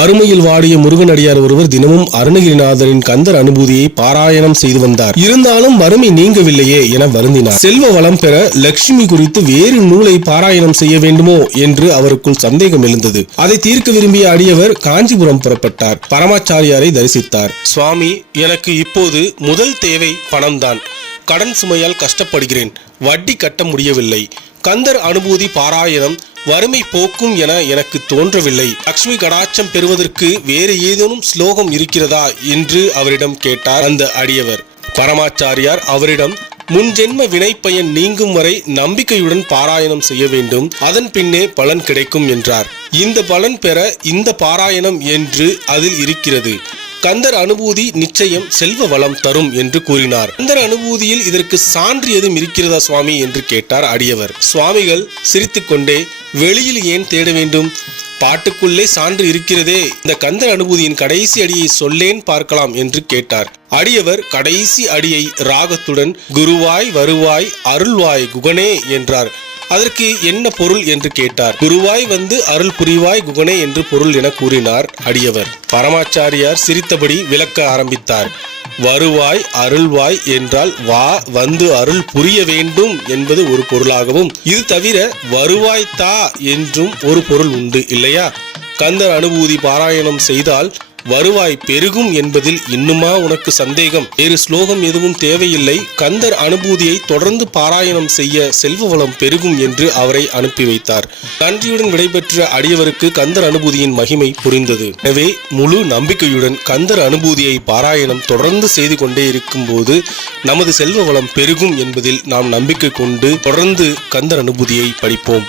வறுமையில் வாடிய முருகனடியார் ஒருவர் தினமும் அருணகிரிநாதரின் கந்தர் அனுபூதியை பாராயணம் செய்து வந்தார். இருந்தாலும் வறுமை நீங்கவில்லையே என வருந்தினார். செல்வ வளம் பெற லட்சுமி குறித்து வேறு நூலை பாராயணம் செய்ய வேண்டுமோ என்று அவருக்குள் சந்தேகம் எழுந்தது. அதை தீர்க்க விரும்பிய அடியவர் காஞ்சிபுரம் புறப்பட்டார். பரமாச்சாரியாரை தரிசித்தார். சுவாமி, எனக்கு இப்போது முதல் தேவை பணம்தான். கடன் சுமையால் கஷ்டப்படுகிறேன். வட்டி கட்ட முடியவில்லை. கந்தர் அனுபூதி பாராயணம் வறுமை போக்கும் என எனக்கு தோன்றவில்லை. லட்சுமி கடாட்சம் பெறுவதற்கு வேறு ஏதேனும் ஸ்லோகம் இருக்கிறதா என்று அவரிடம் கேட்டார் அந்த அடியவர். பரமாச்சாரியார் அவரிடம், முன்ஜென்ம வினை பயன் நீங்கும் வரை நம்பிக்கையுடன் பாராயணம் செய்ய வேண்டும், அதன் பின்னே பலன் கிடைக்கும் என்றார். இந்த பலன் பெற இந்த பாராயணம் என்று அதில் இருக்கிறது. கந்தர் அனுபூதி நிச்சயம் செல்வ வளம் தரும் என்று கூறினார். கந்தர் அனுபூதியில் இதற்கு சான்று எதுவும் இருக்கிறதா சுவாமி என்று கேட்டார் அடியவர். சுவாமிகள் சிரித்துக்கொண்டே, வெளியில் ஏன் தேட வேண்டும், பாட்டுக்குள்ளே சான்று இருக்கிறதே, இந்த கந்தர் அனுபூதியின் கடைசி அடியை சொல்லேன் பார்க்கலாம் என்று கேட்டார். அடியவர் கடைசி அடியை ராகத்துடன் குருவாய் வருவாய் அருள்வாய் குகனே என்றார். அதற்கு என்ன பொருள் என்று கேட்டார். குருவாய் வந்து அருள் புரிவாய் குகனே என்று பொருள் என கூறினார் அடியவர். பரமாச்சாரியார் சிரித்தபடி விளக்க ஆரம்பித்தார். வருவாய் அருள்வாய் என்றால் வா வந்து அருள் புரிய வேண்டும் என்பது ஒரு பொருளாகவும், இது தவிர வருவாய் தா என்றும் ஒரு பொருள் உண்டு இல்லையா? கந்தர் அனுபூதி பாராயணம் செய்தால் வருவாய் பெருகும் என்பதில் இன்னுமா உனக்கு சந்தேகம்? வேறு ஸ்லோகம் எதுவும் தேவையில்லை. கந்தர் அனுபூதியை தொடர்ந்து பாராயணம் செய்ய செல்வ வளம் பெருகும் என்று அவரை அனுப்பி வைத்தார். நன்றியுடன் விடைபெற்ற அடியவருக்கு கந்தர் அனுபூதியின் மகிமை புரிந்தது. எனவே முழு நம்பிக்கையுடன் கந்தர் அனுபூதியை பாராயணம் தொடர்ந்து செய்து கொண்டே இருக்கும் போது நமது செல்வ வளம் பெருகும் என்பதில் நாம் நம்பிக்கை கொண்டு தொடர்ந்து கந்தர் அனுபூதியை படிப்போம்.